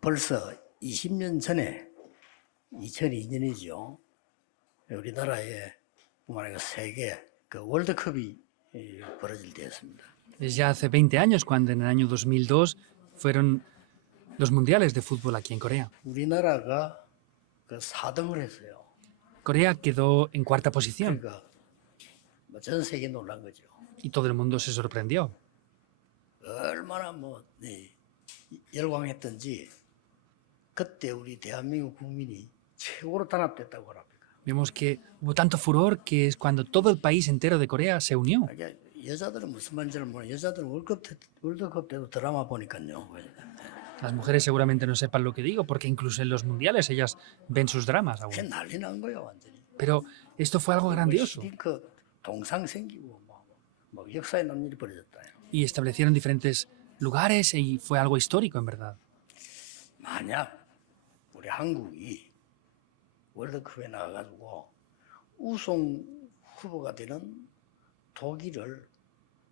벌써 20년 전에 2002년이죠. 우리나라에 만약에 세계 그 월드컵이 벌어질 때였습니다. Es ya hace 20 años cuando en el año 2002 fueron los mundiales de fútbol aquí en Corea. 우리나라가 그 4등을 했어요. Corea quedó en cuarta posición 그러니까 전 세계 놀란 거죠. y todo el mundo se sorprendió. 얼마나 열광했던지 그때 우리 대한민국 국민이 최고로 단합됐다고 합니다. Vemos que hubo tanto furor que es cuando todo el país entero de Corea se unió. 여자들은 무슨 말인지는 몰라요. 여자들은 월드컵 때도 드라마 보니까요. Las mujeres seguramente no sepan lo que digo porque incluso en los mundiales ellas ven sus dramas aún. 난리 난 거예요, 완전히. Pero esto fue algo grandioso 그 동상 생기고 막 역사에 남는 일이 벌어졌다. y establecieron diferentes lugares y fue algo histórico en verdad. 만약 우리 한국이 월드컵에 나가가지고 우승 후보가 되는 독일을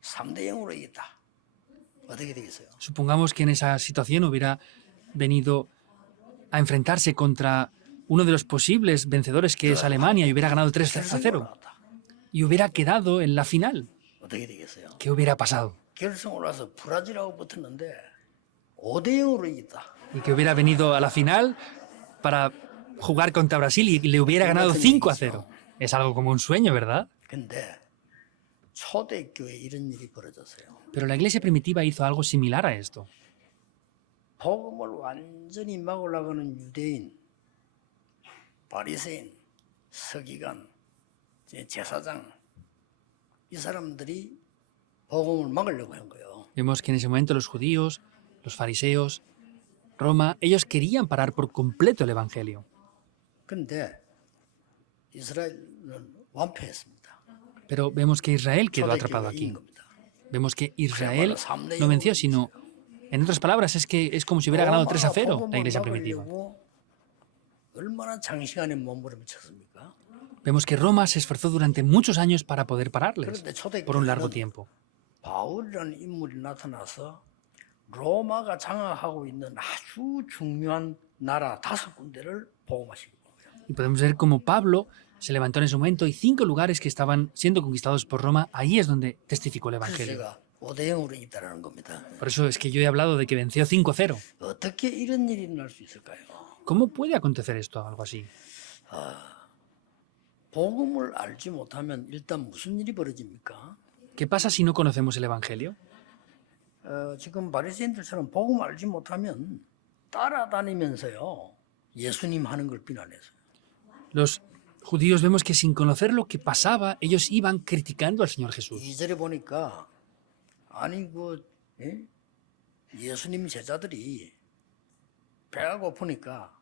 3대 0으로 이겼다. 어떻게 되겠어요? Supongamos que en esa situación hubiera venido a enfrentarse contra uno de los posibles vencedores que es Alemania y hubiera ganado 3-0 y hubiera quedado en la final. 어떻게 되겠어요? ¿Qué hubiera pasado? 결승 올라서 브라질하고 붙었는데 5대 0으로 이겼다. Y que hubiera venido a la final para jugar contra Brasil y le hubiera ganado 5-0. Es algo como un sueño, ¿verdad? 근데 초대교회에 이런 일이 벌어졌어요. Pero la iglesia primitiva hizo algo similar a esto. 복음을 완전히 막으려고 하는 유대인, 바리새인, 서기관, 제사장 이 사람들이 복음을 막으려고 한 거예요. Vemos que en ese momento los judíos, los fariseos, Roma, ellos querían parar por completo el evangelio. 근데 이스라엘은 완패했습니다. Pero vemos que Israel quedó atrapado aquí. Vemos que Israel no venció, sino, en otras palabras, es como si hubiera ganado 3-0 la iglesia primitiva. 얼마나 장시간에 몸부림쳤습니까? Vemos que Roma se esforzó durante muchos años para poder pararles, 그런데 por un largo tiempo. 바울이라는 인물이 나타나서 로마가 장악하고 있는 아주 중요한 나라 5군데를 복음하시고 Y podemos ver cómo Pablo se levantó en ese momento y 5 lugares que estaban siendo conquistados por Roma, ahí es donde testificó el 그래서 evangelio. 제가 5대 0으로 이겼다는 겁니다. Por eso es que yo he hablado de que venció 5-0. 어떻게 이런 일이 일어날 수 있을까요? ¿Cómo puede acontecer esto, algo así? 복음을 알지 못하면 일단 무슨 일이 벌어집니까? ¿Qué pasa si no conocemos el evangelio? 지금 바리새인들처럼 복음 알지 못하면 따라다니면서요 예수님 하는 걸 비난해서요. Los judíos vemos que sin conocer lo que pasaba, ellos iban criticando al Señor Jesús. 2절에 보니까 아니 예수님 제자들이 배가 고프니까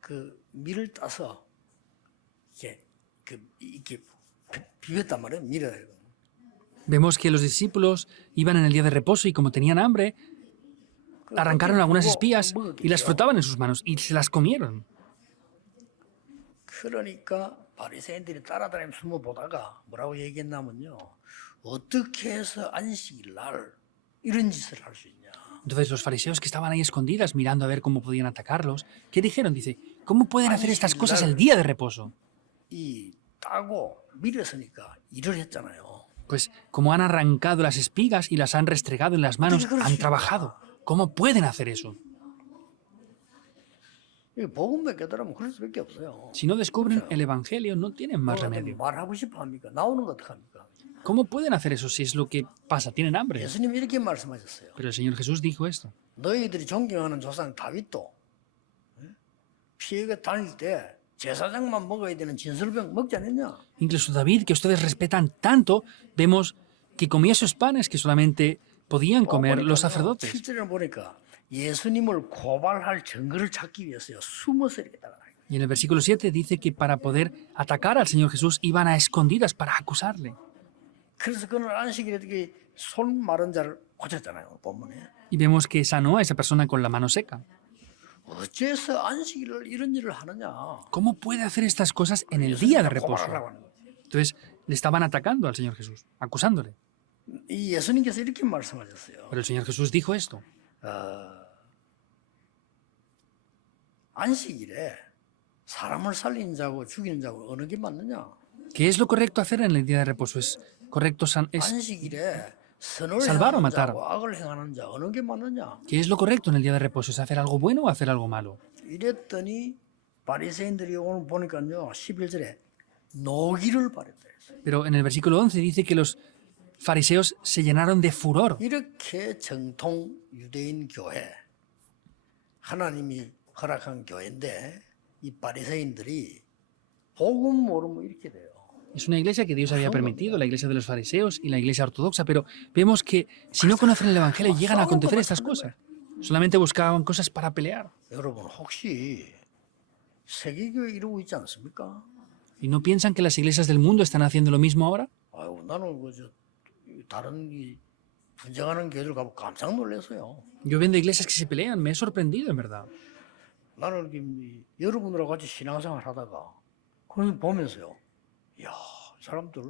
그 밀을 따서 이렇게 비볐단 말이에요. 밀어요. Vemos que los discípulos iban en el día de reposo y como tenían hambre, arrancaron algunas espigas y las frotaban en sus manos y se las comieron. 그러니까 바리새인들이 따라다니면서 숨어 보다가 뭐라고 얘기했냐면요. 어떻게 해서 안식일 날 이런 짓을 할 수 있냐. Entonces los fariseos que estaban ahí escondidas mirando a ver cómo podían atacarlos, ¿qué dijeron? Dice, ¿cómo pueden hacer estas cosas el día de reposo? 이 따고 밀었으니까 일을 했잖아요. Pues como han arrancado las espigas y las han restregado en las manos, han trabajado. ¿Cómo pueden hacer eso? 복음에 깨달으면 그럴 수밖에 없어요. Si no descubren el evangelio, no tienen más remedio. 말하고 싶어 합니까? 나오는 거 어떡합니까? ¿Cómo pueden hacer eso si es lo que pasa? Tienen hambre. 예수님 이렇게 말씀하셨어요. Pero el Señor Jesús dijo esto. 너희들이 존경하는 조상 다윗도 피해가 다닐 때 제사장만 먹어야 되는 진설병 먹지 않았냐? Incluso David, que ustedes respetan tanto, vemos que comía esos panes que solamente podían comer los sacerdotes. 7절을 보니까 예수님을 고발할 증거를 찾기 위해서요. 숨어서 이렇게 따라다니고. Y en el versículo 7 dice que para poder atacar al Señor Jesús iban a escondidas para acusarle. 그래서 그는 안식일에 이렇게 손 마른 자를 고쳤잖아요. 본문에. Y vemos que sanó a esa persona con la mano seca. 어째서 안식일을 이런 일을 하느냐? ¿Cómo puede hacer estas cosas en el día de reposo? 고발하려고 하는 거예요. Entonces le estaban atacando al Señor Jesús, acusándole. 이 예수님께서 이렇게 말씀하셨어요. Pero el Señor Jesús dijo esto. 안식일에 사람을 살린 자고 죽이는 자고 어느 게 맞느냐? ¿Qué es lo correcto hacer en el día de reposo? ¿Es correcto es 안식일에 선을 salvar o 행하는 matar? 자고 악을 행하는 자 어느 게 맞느냐? ¿Qué es lo correcto en el día de reposo? ¿Es hacer algo bueno o hacer algo malo? 이랬더니 바리새인들이 오늘 보니까요 11절에 노기를 바랬다 했어요. Pero en el versículo 11 dice que los fariseos se llenaron de furor. 이렇게 정통 유대인 교회 하나님이 허락한 교회인데 이 바리새인들이 복음 모르면 이렇게 돼요. Es una iglesia que Dios había permitido, la iglesia de los fariseos y la iglesia ortodoxa, pero vemos que si no conocen el Evangelio llegan a acontecer estas cosas. Solamente buscaban cosas para pelear. 여러분 혹시 세계교회 이러고 있지 않습니까? ¿Y no piensan que las iglesias del mundo están haciendo lo mismo ahora? 아유 나는 그저 다른 이 분쟁하는 교회들 가고 깜짝 놀랐어요. Yo vendo iglesias que se pelean, me he sorprendido en verdad. 나는 여러분들하고 같이 신앙생활 하다가 그걸 보면서요. 야, 사람들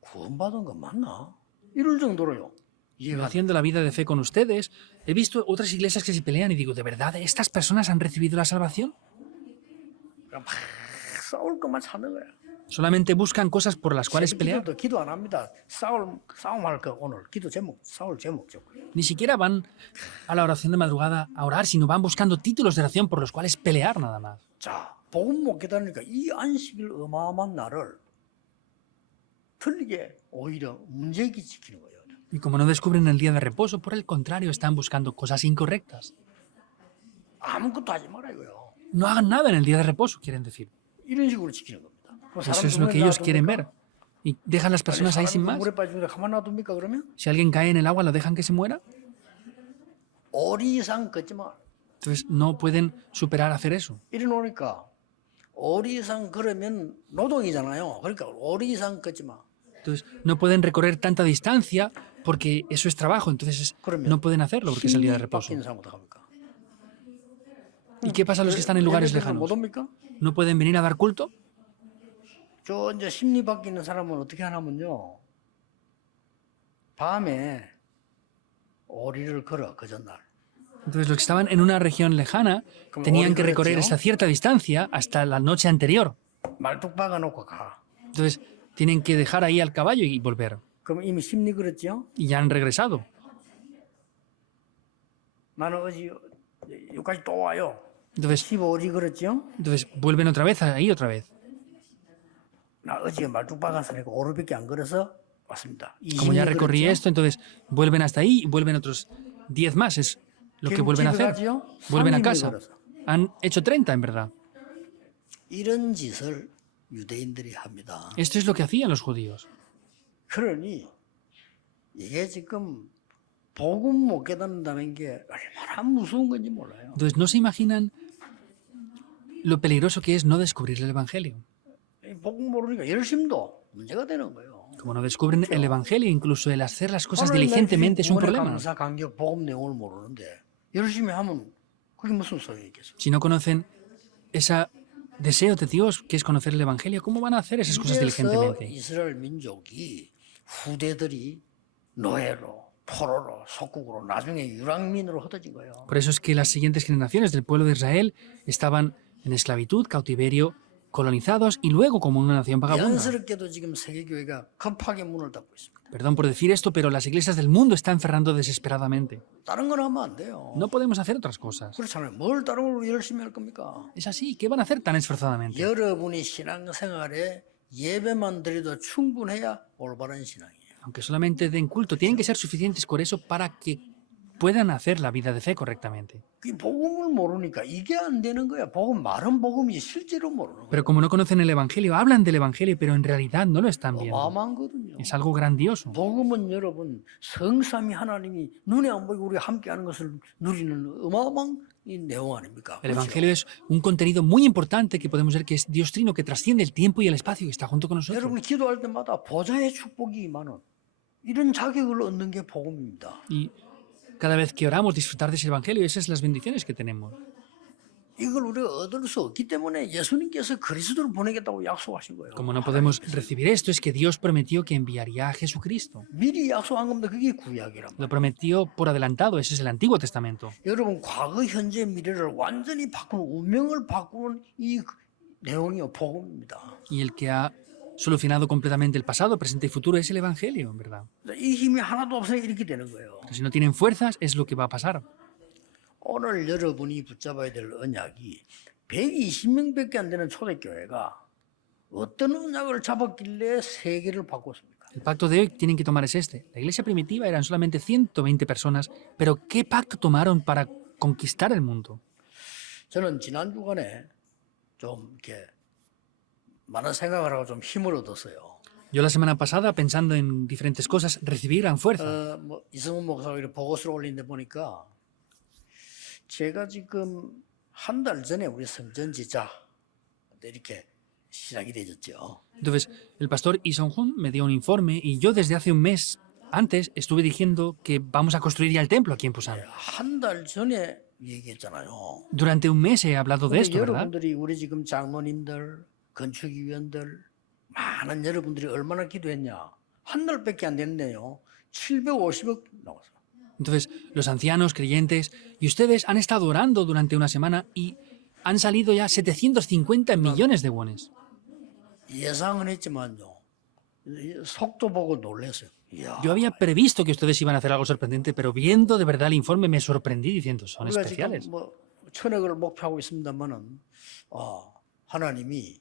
구원받은 거 맞나? 이럴 정도로요. 이해가 Haciendo la vida de fe con ustedes, he visto otras iglesias que se pelean y digo, ¿de verdad estas personas han recibido la salvación? 막 싸울 것만 찾는 거야. Solamente buscan cosas por las cuales pelear. 기도도 기도 안 합니다. 싸움할 거 오늘 기도 제목 싸울 제목 좀. Ni siquiera van a la oración de madrugada a orar, sino van buscando títulos de oración por los cuales pelear nada más. 자, 복음 못 깨달으니까 이 안식일 어마어마한 날을 틀리게 오히려 문제기 지키는 거예요. Y como no descubren el día de reposo, por el contrario, están buscando cosas incorrectas. 아무것도 하지 말아요. No hagan nada en el día de reposo, quieren decir. 이런 식으로 지키는 겁니다. Eso es lo que ellos quieren ver. Y dejan las personas ahí sin más. 물에 빠지는데 가만 놔둡니까 그러면? Si alguien cae en el agua, ¿lo dejan que se muera? 오리 이상 걷지 마. Entonces no pueden superar hacer eso. 이러니까 오리 이상 걸으면 노동이잖아요. 그러니까 오리 이상 걷지 마. Entonces no pueden recorrer tanta distancia porque eso es trabajo. Entonces no pueden hacerlo porque es el día de reposo. 바뀌는 사람은 어떡합니까? ¿Y qué pasa a los que están en lugares lejanos? 못 옵니까? ¿No pueden venir a dar culto? 저 이제 심리 바뀌는 사람은 어떻게 하냐면요. 밤에 오리를 걸어 그 전날. Entonces los que estaban en una región lejana tenían que recorrer esta cierta distancia hasta la noche anterior. 말뚝 박아놓고 가. Entonces tienen que dejar ahí al caballo y volver. 그럼 이미 심리 걸었죠? Y ya han regresado. 나는 어제 여기까지 또 와요. Entonces, 15오리 걸었죠? entonces vuelven otra vez ahí otra vez. 나 어제 말뚝 박았으니까 오리밖에 안 걸어서 왔습니다. Como ya 20리 recorrí 걸었죠? esto, entonces vuelven hasta ahí y vuelven otros 10 más. Es lo que vuelven a hacer. Vuelven a casa. Han hecho 30 en verdad. 이런 짓을 유대인들이 합니다. Esto es lo que hacían los judíos. 그러니 이게 지금 복음 못 깨닫는다는 게 얼마나 무서운 건지 몰라요. Entonces no se imaginan lo peligroso que es no descubrir el Evangelio. 이 복음 모르니까 열심도 문제가 되는 거예요. Como no descubren el Evangelio, incluso el hacer las cosas 오늘 diligentemente es un 구원의 problema. 감사 간격 복음 내용을 모르는데 열심히 하면 그게 무슨 소용이 있겠어요? Si no conocen ese deseo de Dios, que es conocer el Evangelio, ¿cómo van a hacer esas cosas 이래서 diligentemente? 이스라엘 민족이 후대들이 노예로 포로로 속국으로 나중에 유랑민으로 흩어진 거예요. Por eso es que las siguientes generaciones del pueblo de Israel estaban en esclavitud, cautiverio, colonizados y luego como una nación vagabunda. 연스럽게도 지금 세계교회가 급하게 문을 닫고 있습니다. Perdón por decir esto, pero las iglesias del mundo están cerrando desesperadamente. 다른 건 하면 안 돼요. No podemos hacer otras cosas. 그렇잖아요. 뭘 다른 걸 열심히 할 겁니까? Es así, ¿qué van a hacer tan esforzadamente? 여러분이 신앙생활에 예배만 드려도 충분해야 올바른 신앙이에요. Aunque solamente den culto, tienen que ser suficientes por eso para que puedan hacer la vida de fe correctamente. 그 복음을 모르니까 이게 안 되는 거야. 복음 말은 복음이 실제로 모르는 거야. Pero como no conocen el Evangelio, hablan del Evangelio, pero en realidad no lo están viendo. 어마어마하거든요. Es algo grandioso. 복음은 여러분 성삼위 하나님이 눈에 안 보이고 우리가 함께하는 것을 누리는 어마어마한 이 내용 아닙니까? El Evangelio es un contenido muy importante que podemos ver que es Dios Trino, que trasciende el tiempo y el espacio, que está junto con nosotros. 여러분이 기도할 때마다 보좌의 축복이 임하는 이런 자격을 얻는 게 복음입니다. Y cada vez que oramos, disfrutar de ese Evangelio, esas son las bendiciones que tenemos. 이걸 우리가 얻을 수 없기 때문에 예수님께서 그리스도를 보내겠다고 약속하신 거예요. Como no podemos recibir esto, es que Dios prometió que enviaría a Jesucristo. 미리 약속한 겁니다. 그게 구약이란 Lo 말이에요. prometió por adelantado, ese es el Antiguo Testamento. 여러분 과거, 현재, 미래를 완전히 바꾸는 운명을 바꾸는 이 내용이 복음입니다. Y el que ha solucionado completamente el pasado, presente y futuro es el Evangelio, en verdad. 이 힘이 하나도 없으면 이렇게 되는 거예요. Pero si no tienen fuerzas, es lo que va a pasar. 오늘 여러분이 붙잡아야 될 언약이 120명밖에 안 되는 초대교회가 어떤 언약을 잡았길래 세계를 바꿨습니까? El pacto de hoy tienen que tomar es este. La iglesia primitiva eran solamente 120 personas, pero ¿qué pacto tomaron para conquistar el mundo? 저는 지난 주간에 좀 이렇게 많은 생각을 하고 좀 힘을 얻었어요. Yo la semana pasada, pensando en diferentes cosas, recibí gran fuerza. 이승훈 목사가 이렇게 보고서를 올린데 보니까 제가 지금 한 달 전에 우리 성전지자 이렇게 시작이 되었죠. Entonces, el pastor Lee Sung-hun me dio un informe y yo desde hace un mes antes estuve diciendo que vamos a construir ya el templo aquí en Busan. 한 달 전에 얘기했잖아요. Durante un mes he hablado de 근데 esto, ¿verdad? 여러분들이 우리 지금 장로님들, 건축위원들 많은 여러분들이 얼마나 기도했냐? 한 달밖에 안 됐네요. 750억 나왔어. Entonces, los ancianos, creyentes y ustedes han estado orando durante una semana y han salido ya 750 millones de wones. 예상은 했지만요. 속도 보고 놀랐어요. 이야, Yo había previsto que ustedes iban a hacer algo sorprendente, pero viendo de verdad el informe me sorprendí diciendo, son 우리가 especiales. 지금 뭐 천억을 목표하고 있습니다만은 하나님이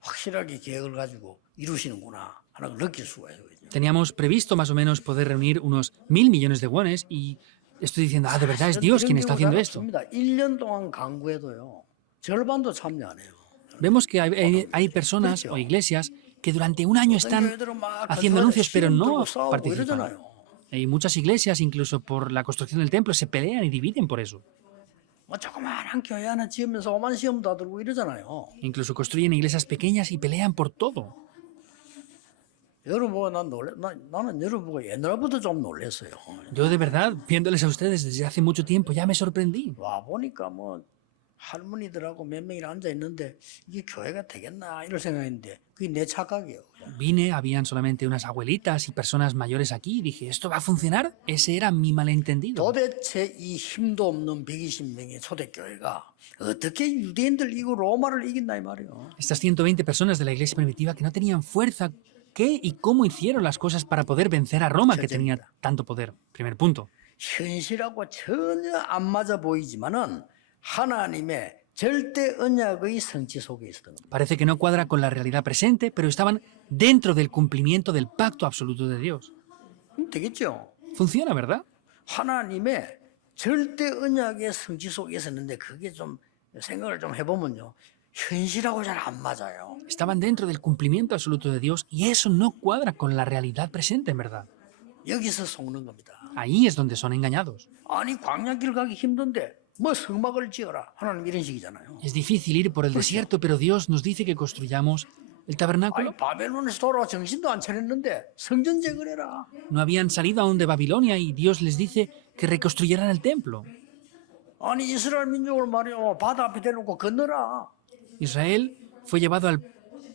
확실하게 계획을 가지고 이루시는구나 하는 걸 느낄 수가 있어요. Teníamos previsto más o menos poder reunir unos 1.000 millones de wones y estoy diciendo, de verdad es Dios quien está haciendo esto. 1년 동안 강구해도요. 절반도 참여 안 해요. Vemos que hay personas o iglesias que durante un año están haciendo anuncios, pero no participan. Hay muchas iglesias, incluso por la construcción del templo, se pelean y dividen por eso. 뭐 조그마한 교회 하나 지으면서 오만 시험 다 들고 이러잖아요. Incluso construyen iglesias pequeñas y pelean por todo. 여러분 보고 나는 여러분 보고 옛날부터 좀 놀랐어요. Yo de verdad, viéndoles a ustedes desde hace mucho tiempo, ya me sorprendí. 와 보니까 뭐 할머니들하고 몇 명이 앉아 있는데 이게 교회가 되겠나 이런 생각했는데 그게 내 착각이에요. 그냥. Vine, habían solamente unas abuelitas y personas mayores aquí y dije, ¿esto va a funcionar? Ese era mi malentendido. 도대체 이 힘도 없는 120명의 초대교회가 어떻게 유대인들 이고 로마를 이긴다 이 말이에요. Estas 120 personas de la iglesia primitiva que no tenían fuerza, ¿qué y cómo hicieron las cosas para poder vencer a Roma, que tenía tanto poder? Primer punto. 현실하고 전혀 안 맞아 보이지만은 하나님의 절대 언약의 성취 속에 있었던 겁니다. Parece que no cuadra con la realidad presente, pero estaban dentro del cumplimiento del pacto absoluto de Dios. 그럼 되겠죠? Funciona, ¿verdad? 하나님의 절대 언약의 성취 속에 있었는데 그게 좀 생각을 좀 해보면요. 현실하고 잘 안 맞아요. Estaban dentro del cumplimiento absoluto de Dios y eso no cuadra con la realidad presente, en verdad. 여기서 속는 겁니다. Ahí es donde son engañados. 아니 광야길 가기 힘든데 뭐 성막을 지어라. 하나님 이런 식이잖아요. Es difícil ir por el desierto, pero Dios nos dice que construyamos el tabernáculo. 아니 바벨론에서 돌아와 정신도 안 차렸는데 성전 재건해라. No habían salido aún de Babilonia y Dios les dice que reconstruyeran el templo. 아니 이스라엘 민족을 말이야 바다 앞에 대놓고 건너라. Israel fue llevado al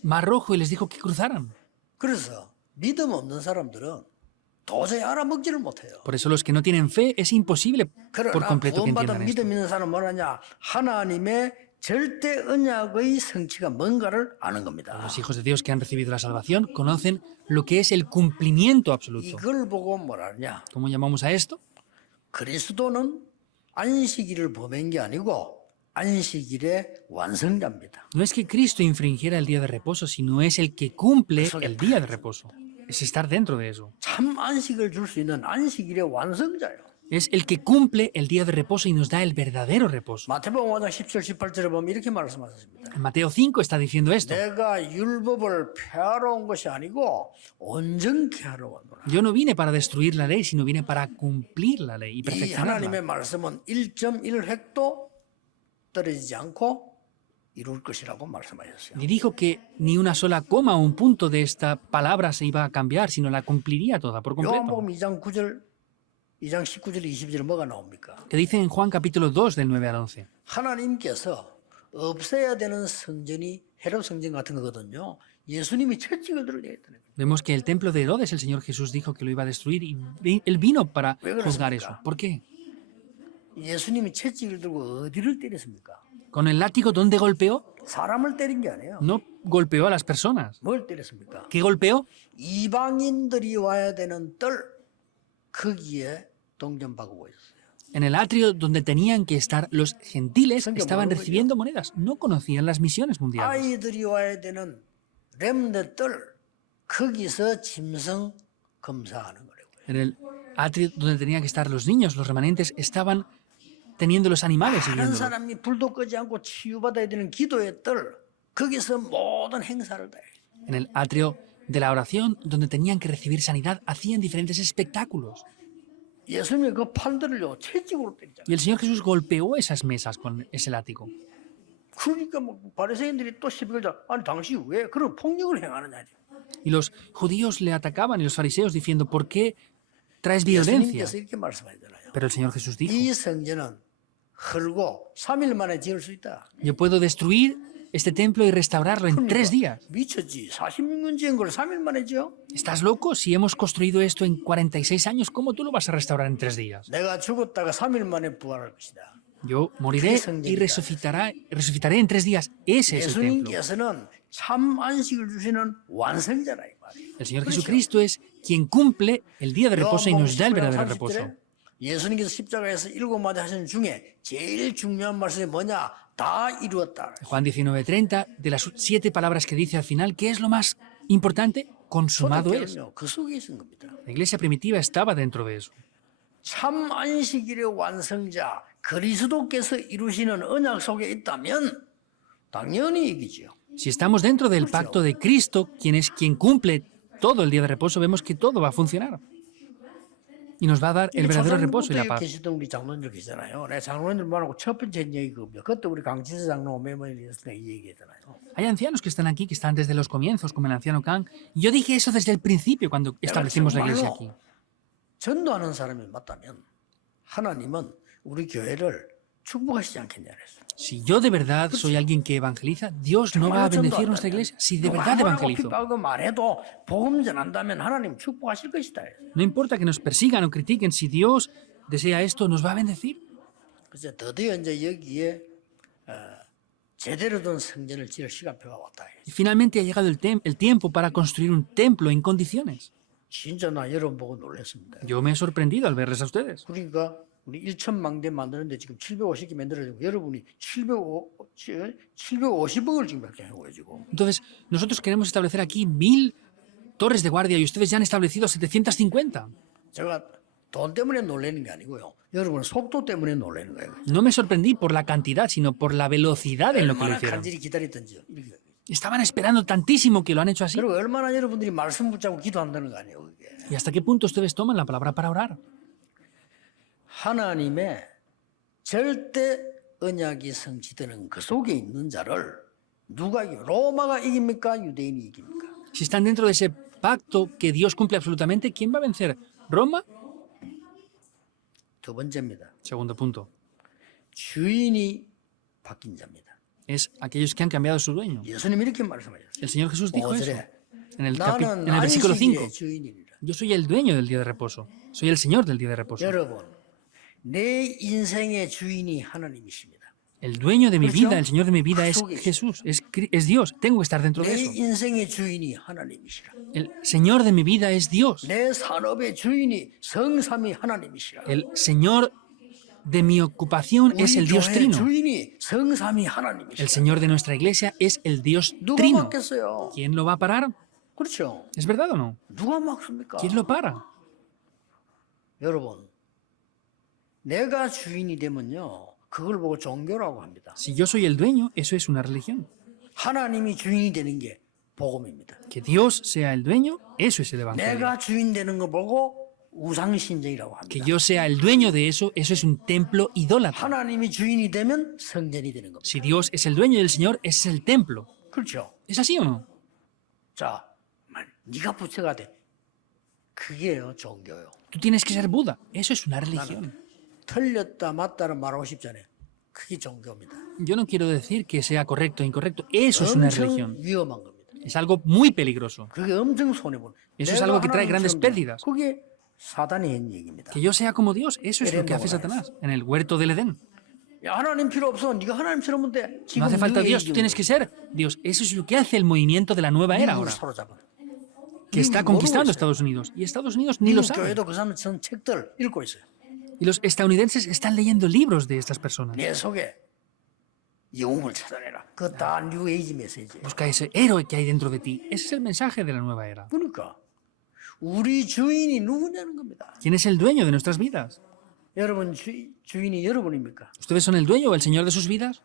Mar Rojo y les dijo que cruzaran. 그래서 믿음 없는 사람들은 도저히 알아먹지를 못해요. Por eso los que no tienen fe es imposible por 그러나 completo que 구원받은 entiendan esto. 믿음 있는 사람은 뭐냐냐? 하나님의 절대 언약의 성취가 뭔가를 아는 겁니다. Los hijos de Dios que han recibido la salvación conocen lo que es el cumplimiento absoluto. 이걸 보고 뭐라냐? ¿Cómo llamamos a esto? 그리스도는 안식일을 범한 게 아니고 안식일의 완성자입니다. No es que Cristo infringiera el día de reposo, sino es el que cumple el día de reposo. Es estar dentro de eso. 참 안식을 줄 수 있는 안식일의 완성자예요. Es el que cumple el día de reposo y nos da el verdadero reposo. 마태복음 5장 17, 18절에 보면 이렇게 말씀하셨습니다. En Mateo 5 está diciendo esto. 내가 율법을 폐하러 온 것이 아니고 온전케 하러 왔노라. Yo no vine para destruir la ley, sino vine para cumplir la ley y 이 perfeccionarla. 하나님의 말씀은 1.1획도 떨어지지 않고 이룰 것이라고 말씀하셨어요. Y dijo que ni una sola coma o un punto de esta palabra se iba a cambiar, sino la cumpliría toda por completo. 요한복음 2장 9절 2장 19절 20절에 뭐가 나옵니까? que dice en Juan capítulo 2 del 9 al 11. 하나님께서 없애야 되는 성전이 헤롯 성전 같은 거거든요. 예수님이 채찍을 들고 했다는 거예요. Vemos que el templo de Herodes, el Señor Jesús dijo que lo iba a destruir y él vino para ¿왜 juzgar 그렇습니까? eso. ¿Por qué? 예수님이 채찍을 들고 어디를 때렸습니까? Con el látigo, ¿dónde golpeó? 사람을 때린 게 아니에요. No golpeó a las personas. 뭘 때렸습니까? ¿Qué golpeó? 이방인들이 와야 되는 뜰 거기에 동전받고 있었어요. En el atrio donde tenían que estar los gentiles 성경 estaban 모르는 recibiendo monedas. No conocían las misiones mundiales. 아이들이 와야 되는 렘네 뜰 거기서 짐승 검사하는 거라고요. En el atrio donde tenían que estar los niños, los remanentes, estaban teniendo los animales y 다른 viéndolos. 사람이 불도 끄지 않고 치유받아야 되는 기도의 뜰 거기서 모든 행사를 다 해요. En el atrio de la oración, donde tenían que recibir sanidad, hacían diferentes espectáculos. 예수님이 그 판들을요 채찍으로 때리잖아요. Y el Señor Jesús golpeó esas mesas con ese látigo. 그러니까 뭐 바리새인들이 또 시비 걸자. 아니 당신 왜 그런 폭력을 행하느냐. Y los judíos le atacaban y los fariseos diciendo, ¿por qué traes violencia? 예수님께서 이렇게 말씀하잖아요. Pero el Señor Jesús dijo, 이 성전은 헐고 3일 만에 지을 수 있다. yo puedo destruir este templo y restaurarlo en 3 días. 미쳤지. 46년 지은 걸 3일 만에 지어? ¿Estás loco? Si hemos construido esto en 46 años, ¿cómo tú lo vas a restaurar en 3 días? 내가 죽었다가 3일 만에 부활할 것이다. Yo moriré y resucitaré en 3 días. Ese es el templo. 예수님께서는 참 안식을 주시는 완성자라 이 말이에요. El Señor Jesucristo es quien cumple el día de reposo y nos da el verdadero reposo. 예수님께서 십자가에서 7마디 하신 중에 제일 중요한 말씀이 뭐냐? 다 이루었다. Juan 19:30, de las 7 palabras que dice al final, ¿qué es lo más importante? Consumado es. 초대교회는요, 그 속에 있는 겁니다. La iglesia primitiva estaba dentro de eso. 참 안식일의 완성자 그리스도께서 이루시는 언약 속에 있다면 당연히 이기죠. Si estamos dentro del pacto de Cristo, quien es quien cumple todo el día de reposo, vemos que todo va a funcionar. Y nos va a dar el verdadero reposo y la paz. 계시던 우리 장로님들 계시잖아요. 내가 장로님들 만나고 첫 번째 얘기가 없죠. 그때 우리 강진수 장로 메모리에서 이 얘기했잖아요. Hay ancianos que están aquí, que están desde los comienzos, como el anciano Kang. Y yo dije eso desde el principio, cuando establecimos la iglesia aquí. 전도하는 사람이 맞다면 하나님은 우리 교회를 축복하시지 않겠냐 그랬어요. Si yo de verdad soy alguien que evangeliza, Dios no va a bendecir nuestra iglesia. Si de verdad evangelizo. 말해도 복음 전한다면 하나님 축복하실 것이다. No importa que nos persigan o critiquen, si Dios desea esto, nos va a bendecir. 그래서 드디어 이제 여기에 제대로 된 성전을 지을 시간표가 왔다. Y finalmente ha llegado el tiempo para construir un templo en condiciones. 진짜 나 여러분 보고 놀랐습니다. Yo me he sorprendido al verles a ustedes. 그러니까 우리 1,000망대 만드는데 지금 750개 만들어지고 여러분이 750억을 지금 이렇게 하고 지금. Entonces, nosotros queremos establecer aquí 1000 torres de guardia y ustedes ya han establecido 750. 제가 돈 때문에 놀라는 게 아니고요. 여러분 속도 때문에 놀라는 거예요. No me sorprendí por la cantidad, sino por la velocidad en lo que lo 얼마나 hicieron. 간절히 기다렸던지요. 이렇게. Estaban esperando tantísimo que lo han hecho así. 그리고 얼마나 여러분들이 말씀 붙잡고 기도한다는 거 아니에요. 그게. ¿Y hasta qué punto ustedes toman la palabra para orar? 하나님의 절대 언약이 성취되는 그 속에 있는 자를 누가 이깁니까? 로마가 이깁니까? 유대인이 이깁니까? Si están dentro de ese pacto que Dios cumple absolutamente, ¿quién va a vencer? ¿Roma? 두 번째입니다. Segundo punto. 주인이 바뀐 자입니다. Es aquellos que han cambiado su dueño. 예수님이 이렇게 말씀하셨어요. El Señor Jesús dijo eso 5절에 en el 나는 versículo 5. 안식일의 주인이니라. Yo soy el dueño del día de reposo. Soy el Señor del día de reposo. 여러분, 내 인생의 주인이 하나님이십니다. El dueño de mi ¿K렇죠? vida, el Señor de mi vida es Jesús, es Dios. Tengo que estar dentro de 내 eso. 인생의 주인이 하나님이시라. El Señor de mi vida es Dios. 내 산업의 주인이 성삼위 하나님이시라. El Señor de mi ocupación es el 우리 Dios 교회 Trino. 주인이 성삼위 El 하나님이시라. Señor de nuestra iglesia es el Dios 누가 Trino. 막겠어요? ¿Quién lo va a parar? 그렇죠. ¿Es verdad o no? 누가 막습니까? ¿Quién lo para? 여러분, 내가 주인이 되면요, 그걸 보고 종교라고 합니다. Si yo soy el dueño, eso es una religión. 하나님이 주인이 되는 게 복음입니다. Que Dios sea el dueño, eso es el evangelio. 내가 주인 되는 거 보고 우상신정이라고 Que 합니다. yo sea el dueño de eso es un templo idólatra. 하나님이 주인이 되면 성전이 되는 겁니다. Si Dios es el dueño del Señor, ese es el templo. 그렇죠. ¿Es así o no? 자, 네가 부처가 돼. 그게요 종교요. Tú tienes que ser Buda. Eso es una religión. 틀렸다 맞다를 말하고 싶지 않아요. 그게 종교입니다. Yo no quiero decir que sea correcto o incorrecto. Eso es una 엄청 religión. 위험한 겁니다. Es algo muy peligroso. 그게 엄청 손해보는. Eso es algo que trae grandes pérdidas. 그게 사단이 한 얘기입니다. Que yo sea como Dios, eso es lo que hace Satanás en el huerto del Edén. 야, 하나님 필요 없어. 네가 하나님처럼 하면 돼. No 지금 hace falta 너의 Dios, tú tienes que ser Dios. Eso es lo que hace el movimiento de la nueva era 미국을 ahora, 사로잡아. que está conquistando Estados Unidos. Y Estados Unidos ni lo 미국 sabe. 교회도 그 사람 전 책들 읽고 있어요. Y los estadounidenses están leyendo libros de estas personas. 내 속에 영웅을 찾아내라. 그거 다 뉴에이지 메시지예요. Busca ese héroe que hay dentro de ti. Ese es el mensaje de la nueva era. 그러니까 우리 주인이 누구냐는 겁니다. ¿Quién es el dueño de nuestras vidas? 여러분 주인이 여러분입니까? ¿Ustedes son el dueño o el señor de sus vidas?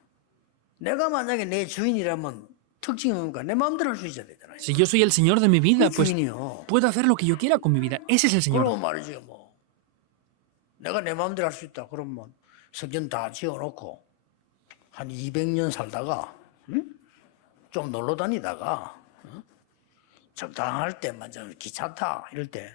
내가 만약에 내 주인이라면 특징이 뭡니까? 내 마음대로 할 수 있어야 되잖아요. Si yo soy el señor de mi vida, 그 pues 주인이요. puedo hacer lo que yo quiera con mi vida. Ese es el señor. 그럼 말이지 뭐. 내가 내 마음대로 할 수 있다. 그러면 석전 다 지어놓고 한 200년 살다가 응? 좀 놀러 다니다가 응? 적당할 때만 좀 기차 타 이럴 때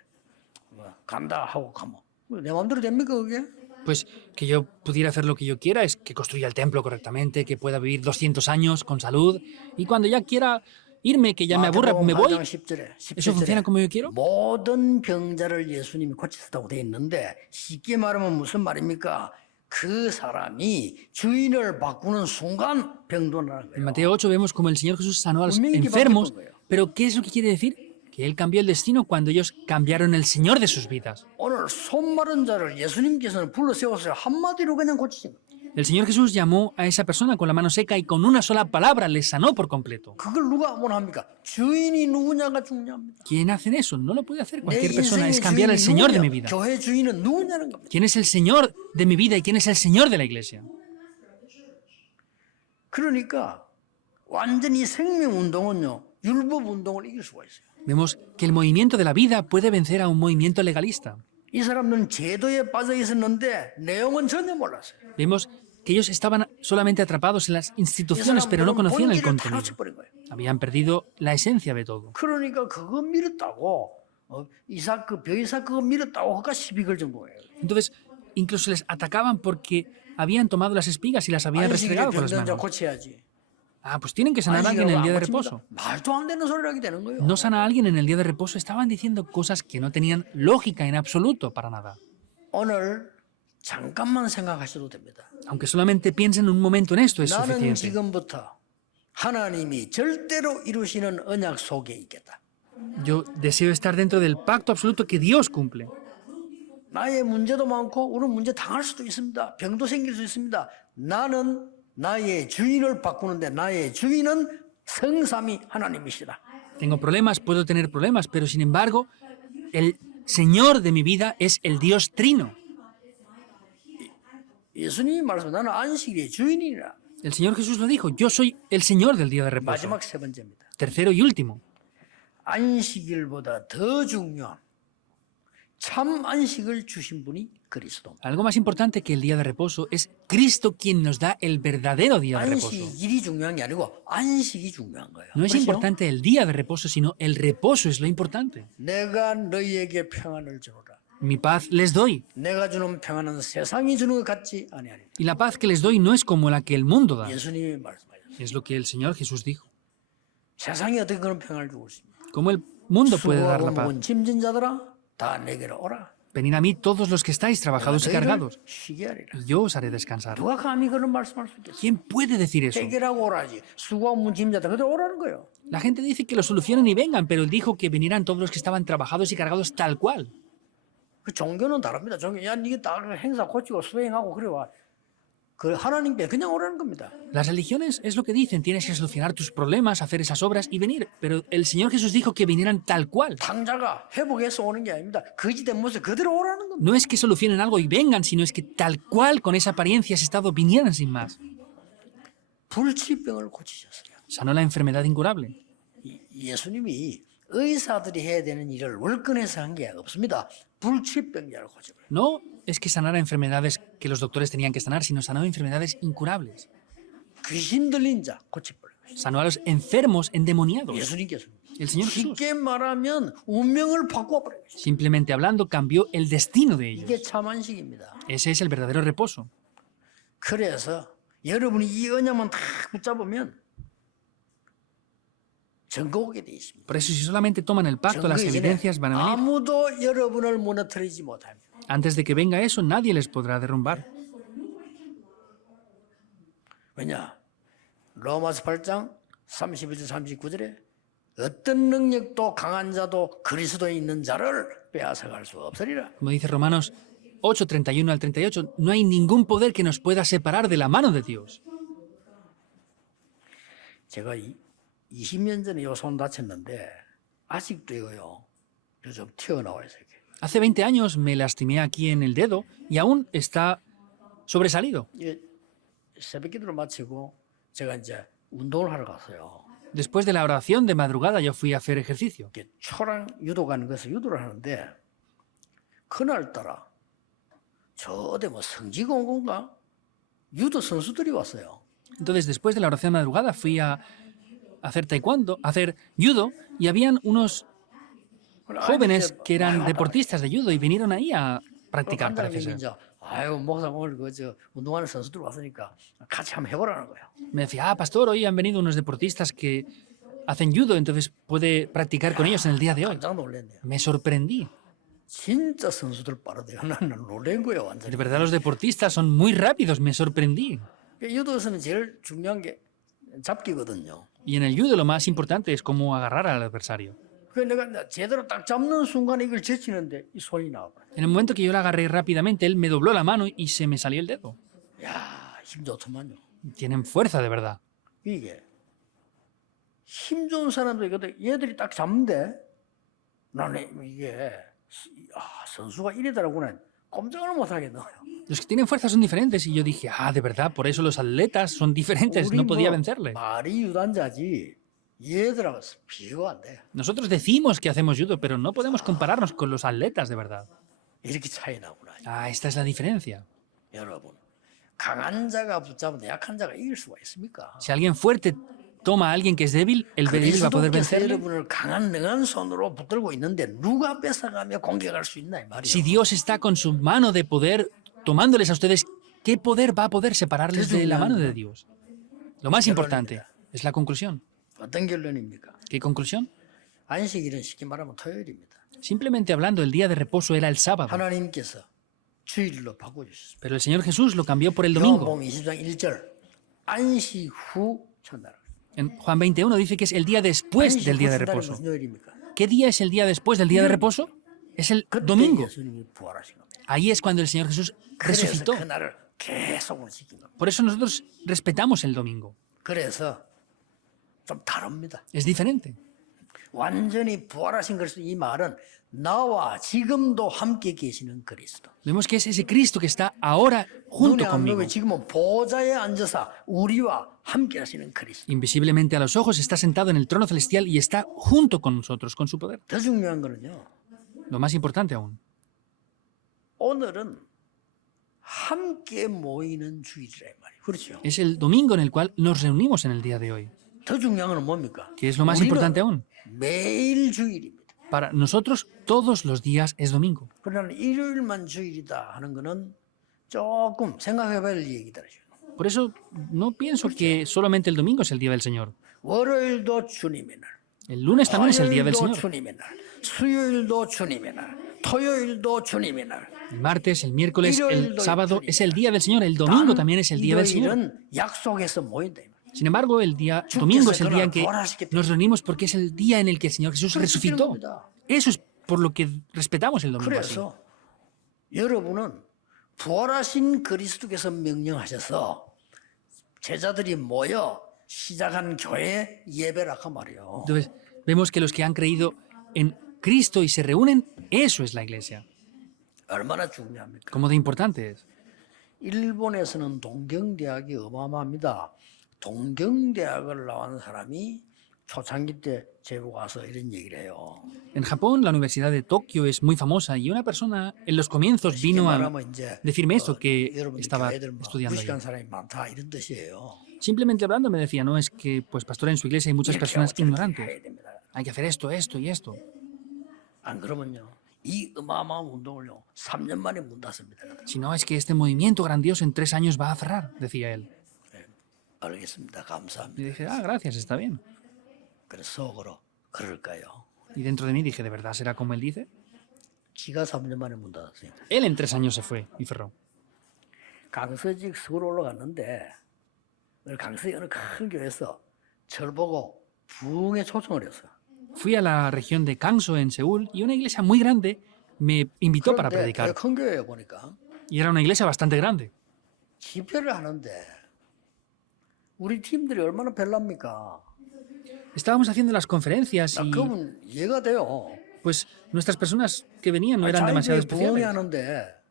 뭐, 간다 하고 가면 내 마음대로 됩니까 그게? Pues que yo pudiera hacer lo que yo quiera, es que construya el templo correctamente, que pueda vivir 200 años con salud y cuando ya quiera irme, que ya me aburra, me voy. 10절에 ¿Eso funciona como yo quiero? 모든 병자를 예수님이 고치셨다고 돼 있는데 쉽게 말하면 무슨 말입니까? 그 사람이 주인을 바꾸는 순간 병도 나는 En 거예요. Mateo 8 vemos como el Señor Jesús sanó a los 분명히 enfermos, 바뀌는 거예요. pero ¿qué es lo que quiere decir? Que Él cambió el destino cuando ellos cambiaron el Señor de sus vidas. 오늘 손 마른 자를 예수님께서는 불러 세웠어요. 한마디로 그냥 고치신 거예요. El Señor Jesús llamó a esa persona con la mano seca y con una sola palabra le sanó por completo. 그걸 누가 원합니까? 주인이 누구냐가 중요합니다. ¿Quién hace eso? No lo puede hacer 내 cualquier persona, 인생의 es cambiar el 주인이 Señor de mi 누구냐? vida. 교회 주인은 누구냐는 겁니다. ¿Quién es el Señor de mi vida y quién es el Señor de la iglesia? 그러니까 완전히 생명 운동은요. 율법 운동을 이길 수가 있어요. Vemos que el movimiento de la vida puede vencer a un movimiento legalista. 이 사람들은 제도에 빠져 있었는데 내용은 전혀 몰랐어요. Vemos que ellos estaban solamente atrapados en las 이 instituciones, pero no 사람들은 conocían el 본질을 다 contenido. 놓쳐버린 거예요. Habían perdido la esencia de todo. 그러니까 그거 밀었다고 이삭 그 벼이삭 그거 밀었다고 그가 시비 걸 정도예요. Entonces, incluso les atacaban porque habían tomado las espigas y las habían 안식일에 restregado con las 병든 자 manos. 고쳐야지. Ah, pues tienen que sanar a alguien en el día de reposo. 말도 안 되는 소리를 하게 되는 거예요. No sana a alguien en el día de reposo. Estaban diciendo cosas que no tenían lógica en absoluto para nada. 오늘 잠깐만 생각하셔도 됩니다. Aunque solamente piensen un momento en esto es 나는 suficiente. 지금부터 하나님이 절대로 이루시는 언약 속에 있겠다. Yo deseo estar dentro del pacto absoluto que Dios cumple. 나의 문제도 많고 우리는 문제 당할 수도 있습니다. 병도 생길 수 있습니다. 나는 나의 주인을 바꾸는데 나의 주인은 성삼위 하나님이시다. Tengo problemas, puedo tener problemas, pero sin embargo, el Señor de mi vida es el Dios Trino. 예수님이 말씀 나는 안식일의 주인이라. El Señor Jesús lo dijo, yo soy el Señor del día de reposo. 마지막 세 번째입니다. Tercero y último, 안식일보다 더 중요한 참 안식을 주신 분이 그리스도. algo más importante que el día de reposo es Cristo quien nos da el verdadero día de reposo. 안식일이 중요한 게 아니고 안식이 중요한 거예요. No es 그렇죠? importante el día de reposo, sino el reposo es lo importante. 내가 너희에게 평안을 주노라. Mi paz les doy, 내가 주는 평안은 세상이 주는 것 같지 아니하리라. y la paz que les doy no es como la que el mundo da. 예수님이 말씀하셨어요. Es lo que el Señor Jesús dijo. 세상이 어떻게 그런 평안을 주고 있습니까? ¿Cómo el mundo puede dar 수고하고 la paz? 무거운 짐진 자들아 다 내게로 오라. Venid a mí todos los que estáis trabajados y 너희를 cargados, 쉬게 하리라. y yo os haré descansar. 누가 감히 그런 말씀할 수 있겠어요? ¿Quién puede decir eso? 해결하고 오라지. 수고하고 무거운 짐진 자들 그대로 오라는 거예요. La gente dice que lo solucionen y vengan, pero él dijo que vinieran todos los que estaban trabajados y cargados tal cual. 그 종교는 다릅니다. 종교, 야, 니가 다 행사 고치고 수행하고 그래와 그 하나님께 그냥 오라는 겁니다. Las religiones es lo que dicen, tienes que solucionar tus problemas, hacer esas obras y venir. Pero el Señor Jesús dijo que vinieran tal cual. 당자가 회복해서 오는 게 아닙니다. 거짓된 모습 그대로 오라는 겁니다. No es que solucionen algo y vengan, sino es que tal cual, con esa apariencia, ese estado, vinieran sin más. 불치병을 고치셨어요. Sanó la enfermedad incurable. 예수님이 의사들이 해야 되는 일을 월권해서 한 게 없습니다. 불치병자를 고쳐버려요. No es que sanara enfermedades que los doctores tenían que sanar, sino sanó enfermedades incurables. 귀신 들린 자 고쳐버려요. Sanó a los enfermos endemoniados. 예수님께서. El Señor Jesús. 쉽게 말하면 운명을 바꿔버려요. Simplemente hablando, cambió el destino de 이게 ellos. 참 안식입니다. Ese es el verdadero reposo. 그래서 여러분이 이 언약만 다 붙잡으면 증거 오게 돼 있습니다. Por eso, si solamente toman el pacto, las 증거 이전에 evidencias van a venir. 아무도 여러분을 무너뜨리지 못합니다. Antes de que venga eso, nadie les podrá derrumbar. 왜냐? 로마서 8장 31절 39절에 어떤 능력도 강한 자도 그리스도에 있는 자를 빼앗아갈 수 없으리라. Como dice Romanos 8, 31 al 38, no hay ningún poder que nos pueda separar de la mano de Dios. 제가 20년 전에 요 손 다쳤는데 아직도 이거요. 요즘 튀어나와요. 이게. Hace 20 años me lastimé aquí en el dedo y aún está sobresalido. 이게 새벽 기도를 마치고 제가 이제 운동을 하러 갔어요. Después de la oración de madrugada yo fui a hacer ejercicio. 이게 초랑 유도 가는 것을 유도를 하는데 그날따라 저 어디 뭐 성지공고인가 유도 선수들이 왔어요. Entonces, después de la oración de madrugada fui a hacer taekwondo, a hacer judo y habían unos jóvenes que eran deportistas de judo y vinieron ahí a practicar, parece 관장님이 ser. 이제 아유 목사 오늘 그저 운동하는 선수들 왔으니까 같이 한번 해보라는 거예요. Me decía, pastor, hoy han venido unos deportistas que hacen judo, entonces puede practicar con ellos en el día de hoy. 깜짝 놀랐네요. Me sorprendí. 진짜 선수들 빠르대요. 나는 놀란 거예요 완전히. De verdad, los deportistas son muy rápidos, me sorprendí. 유도에서는 제일 중요한 게 잡기거든요. Y en el judo lo más importante es cómo agarrar al adversario. 그래서 내가 제대로 딱 잡는 순간에 이걸 제치는데 이 손이 나와버려. En el momento que yo la agarré rápidamente, él me dobló la mano y se me salió el dedo. 야, 힘 좋더만요. Tienen fuerza, de verdad. 이게 힘 좋은 사람들 이거든 얘들이 딱 잡는데 나는 이게 선수가 이래더라고는 꼼짝을 못 하겠네요. Los que tienen fuerza son diferentes. Y yo dije, de verdad, por eso los atletas son diferentes. No podía vencerle. 말이 유단자지 얘들하고 비교가 안 돼. Nosotros decimos que hacemos judo, pero no podemos compararnos con los atletas, de verdad. 이렇게 차이 나구나. Esta es la diferencia. 여러분, 강한 자가 붙잡는데 약한 자가 이길 수가 있습니까? Si alguien fuerte toma a alguien que es débil, el débil va a poder 그리스도께서 vencerle. 여러분을 강한 능한 손으로 붙들고 있는데 누가 뺏어가며 공격할 수 있나 이 말이에요. Si Dios está con su mano de poder tomándoles a ustedes, ¿qué poder va a poder separarles de la mano de Dios? Lo más importante es la conclusión. 어떤 결론입니까? ¿Qué conclusión? 안식일은 쉽게 말하면 토요일입니다. Simplemente hablando, el día de reposo era el sábado. 하나님께서 주일로 바꿔주셨습니다. Pero el Señor Jesús lo cambió por el domingo. 요한복음 20장 1절 안식 후 첫날. En Juan 21 dice que es el día después 안식 del 후 día de 첫날은 reposo. 무슨 요일입니까? ¿Qué día es el día después del día de reposo? Es el 그때 domingo. 예수님이 부활하신 겁니다. Ahí es cuando el Señor Jesús 그래서 resucitó. 그날을 계속 지킨 겁니다. Por eso nosotros respetamos el domingo. 그래서 좀 다릅니다. Es diferente. 완전히 부활하신 그리스도 이 말은 나와 지금도 함께 계시는 그리스도. Vemos que es ese Cristo que está ahora junto 눈에 안 conmigo. 보이고 지금은 보좌에 앉아서 우리와 함께 하시는 그리스도. Invisiblemente a los ojos está sentado en el trono celestial y está junto con nosotros, con su poder. 더 중요한 거는요. Lo más importante aún, 오늘은 함께 모이는 주일이라 이 말이에요. 그렇죠? es el domingo en el cual nos reunimos en el día de hoy. 더 중요한 건 뭡니까? ¿Qué es lo más 우리는 importante aún? 매일 주일입니다. Para nosotros todos los días es domingo. 그러나 일요일만 주일이다 하는 거는 조금 생각해 봐야 할 얘기다. Por eso no pienso que solamente el domingo es el día del Señor. 월요일도 주님의 날. El lunes también es el día del 화요일도 Señor. 주님의 날. 수요일도 주님의 날. 토요일도 주님의 날. El martes, el miércoles, el 일요일도 sábado 주님의 es el día del Señor. El domingo también es el día del Señor. 일요일은 약속에서 모인다. 이 말이에요. Sin embargo, el día domingo es el día en que nos reunimos porque es el día en el que el Señor Jesús resucitó. Eso es por lo que respetamos el domingo así. 그래서 여러분은 부활하신 그리스도께서 명령하셔서 제자들이 모여 시작한 교회 예배라 그 말이에요. Entonces, vemos que los que han creído en Cristo y se reúnen, eso es la iglesia. 얼마나 중요합니까? Cómo de importante es. 일본에서는 동경대학이 어마어마합니다. 동경대학을 나온 사람이 초창기 때 제국 와서 이런 얘기를 해요. En Japón, la Universidad de Tokio es muy famosa y una persona en los comienzos vino a 말하면 이제 decirme esto que 여러분들 estaba 교회들 뭐 estudiando 무식한 yo. 사람이 많다 이런 뜻이에요. Simplemente hablando me decía, no es que, pues pastor, en su iglesia hay muchas personas ignorantes. 해야 됩니다. Hay que hacer esto, esto y esto. 안 그러면요. 이 어마어마한 운동을요. 3년 만에 문 닫습니다. Si no, es que este movimiento grandioso en 3 años va a cerrar, decía él. 알겠습니다. 감사합니다. Y dije, gracias, está bien. 그래서 속으로 그럴까요? Y dentro de mí dije, ¿de verdad será como él dice? 지가 3년 만에 문 닫았어요. Él en 3 años se fue y cerró. 강서직 서울 올라갔는데 강서의 어느 큰 교회에서 저를 보고 부흥에 초청을 했어요. Fui a la región de Kangso en Seúl y una iglesia muy grande me invitó para 그런데 predicar. 큰 교회에 보니까 Y era una iglesia bastante grande. 집회를 하는데 우리 팀들이 얼마나 별납니까? Estábamos haciendo las conferencias 나 y 그분 이해가 돼요. pues nuestras personas que venían no eran demasiado 자유교회 부흥회 especiales. 하는데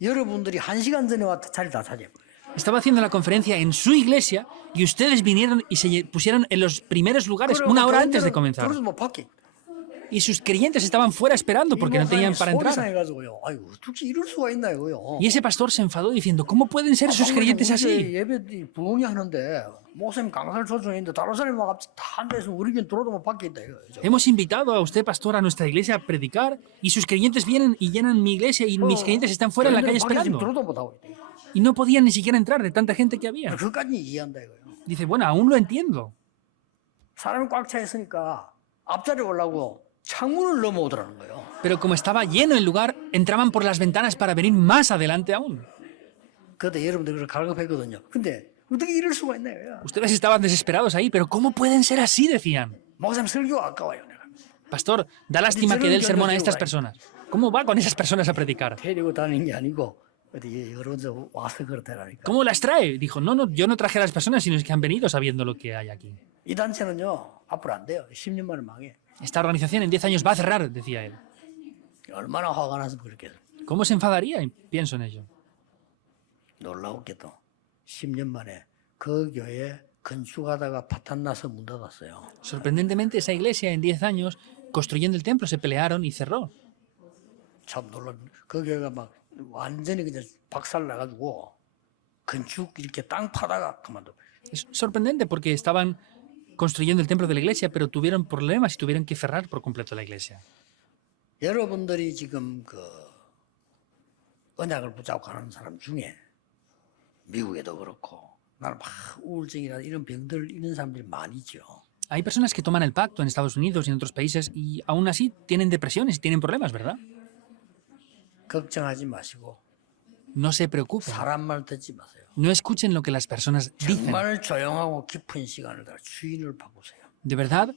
여러분들이 1시간 전에 와 자리 다 차지해버려요. Estaba haciendo la conferencia en su iglesia y ustedes vinieron y se pusieron en los primeros lugares una hora antes de comenzar. 그래서 뭐 밖에 Y sus creyentes estaban fuera esperando porque no tenían para entrar. 해가지고요. 아유 어떻게 이럴 수가 있나 이거요. Y ese pastor se enfadó diciendo, ¿cómo pueden ser sus creyentes así? 예배 부흥회 하는데 목사님 강사를 초청했는데 다른 사람이 막 다 앉아서 우리 교회 들어도 뭐 밖에 있다 이거죠. Hemos invitado a usted, pastor, a nuestra iglesia a predicar y sus creyentes vienen y llenan mi iglesia y mis creyentes están fuera en la calle esperando. 들어도 못 하고 있대. Y no podían ni siquiera entrar de tanta gente que había. 그까지 이해한다 이거요. Dice, bueno, aún lo entiendo. 사람이 꽉 차 있으니까 앞자리 오려고 창문을 넘어오더라는 거예요. Pero como estaba lleno el lugar, entraban por las ventanas para venir más adelante aún. 그때 여러분들 그걸 갈급했거든요. 근데 어떻게 이럴 수가 있나 이거요. Ustedes estaban desesperados ahí, pero ¿cómo pueden ser así? Decían. 목사님 설교 아까워요. 내가. Pastor, da lástima que dé el sermón a estas personas. ¿Cómo va con esas personas a predicar? 데리고 다니는 게 아니고 어디 여러 번 와서 그렇다라니까. ¿Cómo las trae? Dijo, no, yo no traje a las personas, sino es que han venido sabiendo lo que hay aquí. 이 단체는요 앞으로 안 돼요. 10년 만에 망해. Esta organización en 10 años va a cerrar, decía él. 얼마나 화가 나서 그렇게 ¿Cómo se enfadaría? Y pienso en ello. 놀라웠게도 10년 만에 그 교회 건축하다가 파탄 나서 문 닫았어요. Sorprendentemente, esa iglesia en 10 años, construyendo el templo, se pelearon y cerró. 참 놀랐. 그 교회가 막 완전히 그냥 박살 나가지고 건축 이렇게 땅 파다가 그만둬. Es sorprendente porque estaban construyendo el templo de la iglesia, pero tuvieron problemas y tuvieron que cerrar por completo la iglesia. 여러분들이 지금 그 언약을 붙잡고 가는 사람 중에 미국에도 그렇고 나는 막 우울증이나 이런 병들 이런 사람들이 많이죠. Hay personas que toman el pacto en Estados Unidos y en otros países y aún así tienen depresiones y tienen problemas, ¿verdad? 걱정하지 마시고 No se preocupen. 사람 말 듣지 마세요. No escuchen lo que las personas dicen. 정말 조용하고 깊은 시간을 다 주인을 바꾸세요. De verdad,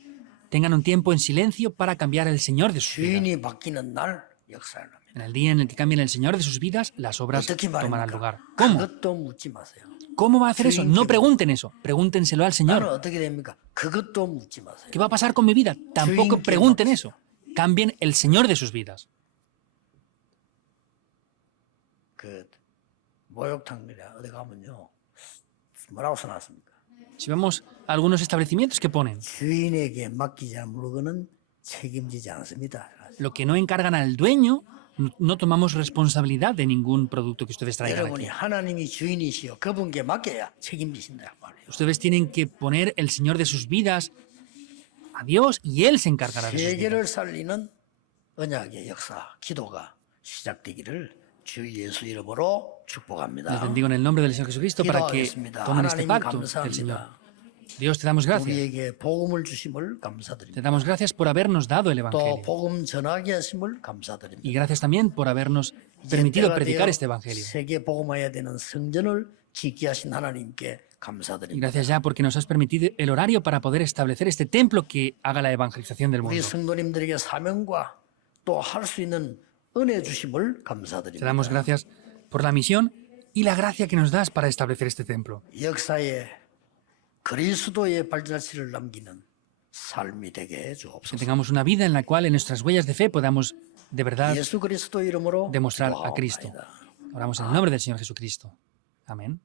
tengan un tiempo en silencio para cambiar el Señor de sus vidas. 주인이 바뀌는 날 역사를 합니다. En el día en el que cambien el Señor de sus vidas, las obras 어떻게 tomarán 말입니까? lugar. ¿Cómo? 그것도 묻지 마세요. ¿Cómo va a hacer eso? No pregunten eso. Pregúntenselo al 나는 Señor. 어떻게 됩니까? 그것도 묻지 마세요. ¿Qué va a pasar con mi vida? Tampoco pregunten eso. Cambien el Señor de sus vidas. 그 목욕탕이나 어디 가면요 뭐라고 써놨습니까? Si vemos algunos establecimientos que ponen, 주인에게 맡기지 않은 물건은 책임지지 않습니다. lo que no encargan al dueño, no tomamos responsabilidad de ningún producto que ustedes traigan 여러분이 aquí. 하나님이 주인이시여 그분께 맡겨야 책임지신다 말이에요. Ustedes tienen que poner el Señor de sus vidas a Dios y Él se encargará de sus 세계를 vidas. 살리는 언약의 역사, 기도가 시작되기를 주 예수 이름으로 Les 축복합니다. bendigo en el nombre del Señor Jesucristo para que 기도하겠습니다. tomen este 하나님 pacto del Señor. 감사합니다. Dios, te damos gracias. 우리에게 복음을 주심을 Te 감사드립니다. damos gracias por habernos dado el 또 Evangelio. 복음 전하게 하심을 감사드립니다. Y gracias también por habernos permitido predicar este Evangelio. 세계 복음화해야 되는 성전을 짓게 하신 하나님께 Y 감사드립니다. gracias ya porque nos has permitido el horario para poder establecer este templo que haga la evangelización del 우리 mundo. 성도님들에게 사명과 또 할 수 있는 은혜 주심을 Te 감사드립니다. damos gracias por la misión y la gracia que nos das para establecer este templo. 역사에 그리스도의 발자취를 남기는 삶이 되게 해 Que 주옵소서. tengamos una vida en la cual en nuestras huellas de fe podamos de verdad 예수 그리스도 이름으로 demostrar a Cristo. 기도하옵나이다. Oramos en el nombre del Señor Jesucristo. Amén.